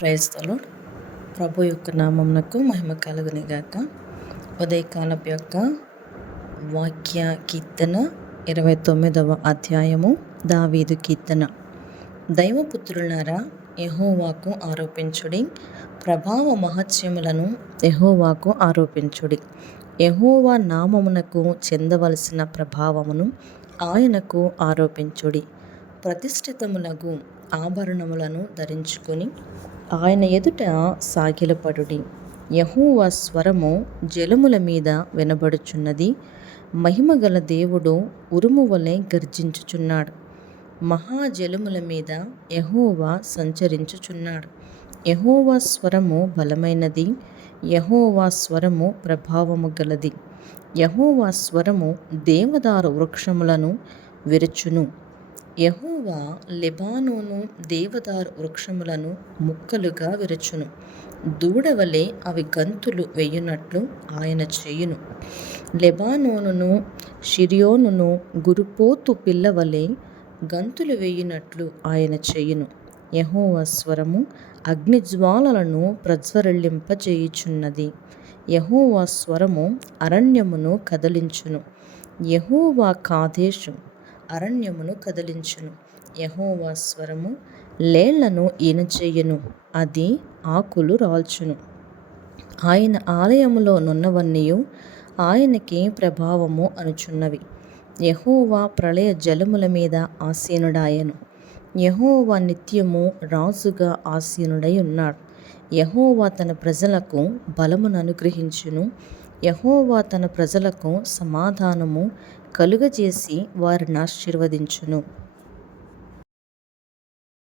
Praise the lord. ప్రభు యొక్క నామమునకు మహిమ కలుగునుగాక. ఉదయకాలపు యొక్క వాక్య కీర్తన 29వ అధ్యాయము. దావీదు కీర్తన. దైవపుత్రులారా, యెహోవాకు ఆరోపించుడి, ప్రభావ మహత్యములను యెహోవాకు ఆరోపించుడి. యెహోవా నామమునకు చెందవలసిన ప్రభావమును ఆయనకు ఆరోపించుడి. ప్రతిష్ఠితములగు ఆభరణములను ధరించుకొని ఆయన ఎదుట సాగిలపడుడి. యెహోవా స్వరము జలముల మీద వినబడుచున్నది. మహిమగల దేవుడు ఉరుము వలె గర్జించుచున్నాడు. మహాజలముల మీద యెహోవా సంచరించుచున్నాడు. యెహోవా స్వరము బలమైనది. యెహోవా స్వరము ప్రభావము గలది. యెహోవా స్వరము దేవదారు వృక్షములను విరుచును. యెహోవా లెబానోను దేవదారు వృక్షములను ముక్కలుగా విరుచును. దూడవలె అవి గంతులు వేయునట్లు ఆయన చేయును. లెబానోనును షిర్యోనును గురుపోతు పిల్లవలె గంతులు వేయునట్లు ఆయన చేయును. యెహోవా స్వరము అగ్నిజ్వాలలను ప్రజ్వరిల్లింపజేయుచున్నది. యెహోవా స్వరము అరణ్యమును కదిలించును. యెహోవా కాదేశు అరణ్యమును కదిలించును. యెహోవా స్వరము లేళ్లను ఈనచేయును. అది ఆకులు రాల్చును. ఆయన ఆలయములో నున్నవన్నీయు ఆయనకి ప్రభావము అనుచున్నవి. యెహోవా ప్రళయ జలముల మీద ఆసీనుడాయెను. యెహోవా నిత్యము రాజుగా ఆసీనుడై ఉన్నాడు. యెహోవా తన ప్రజలకు బలమును అనుగ్రహించును. యెహోవా తన ప్రజలకు సమాధానము కలుగజేసి వారిని ఆశీర్వదించును.